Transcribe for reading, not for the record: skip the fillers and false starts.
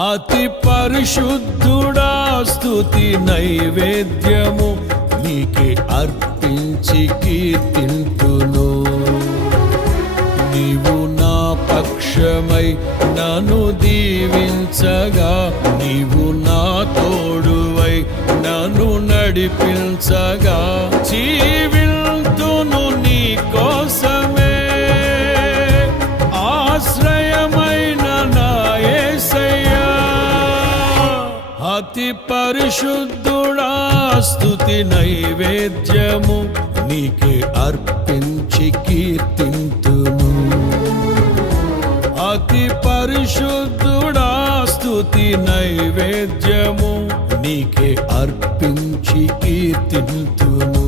అతి పరిశుద్ధుడా స్తుతి నైవేద్యము నీకే అర్పించి కీర్తింతును. నీవు నా పక్షమై నన్ను దీవించగా, నీవు నా తోడువై నన్ను నడిపించగా, జీవింతును నీ కోసమే ఆశ్రయమైన నా యేసయ్యా. అతి పరిశుద్ధుడా స్తుతి నైవేద్యము నీకే అర్పించి కీర్తింతును. అతి పరిశుద్ధుడా స్తుతి నైవేద్యము నీకే అర్పించి కీర్తింతును.